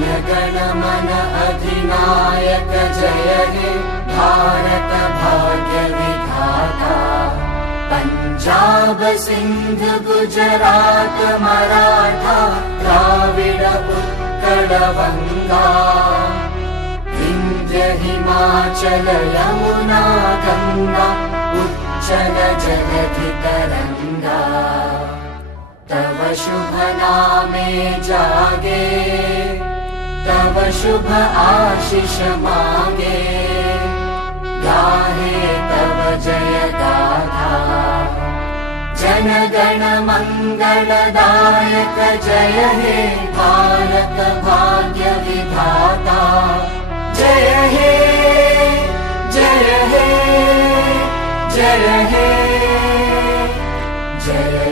गण मन अधिनायक जय हे भारत भाग्य विधाता। पंजाब सिंध गुजरात मराठा द्राविड उत्कल बंगा। विंध्य हिमाचल यमुना गंगा उच्चल जलधि तरंगा। तव शुभ नामे जागे तव शुभ आशीष मांगे। गाहे तव जय गाथा जन गण मंगलदायक जय हे भारत भाग्य विधाता। जय हे जय हे जय हे।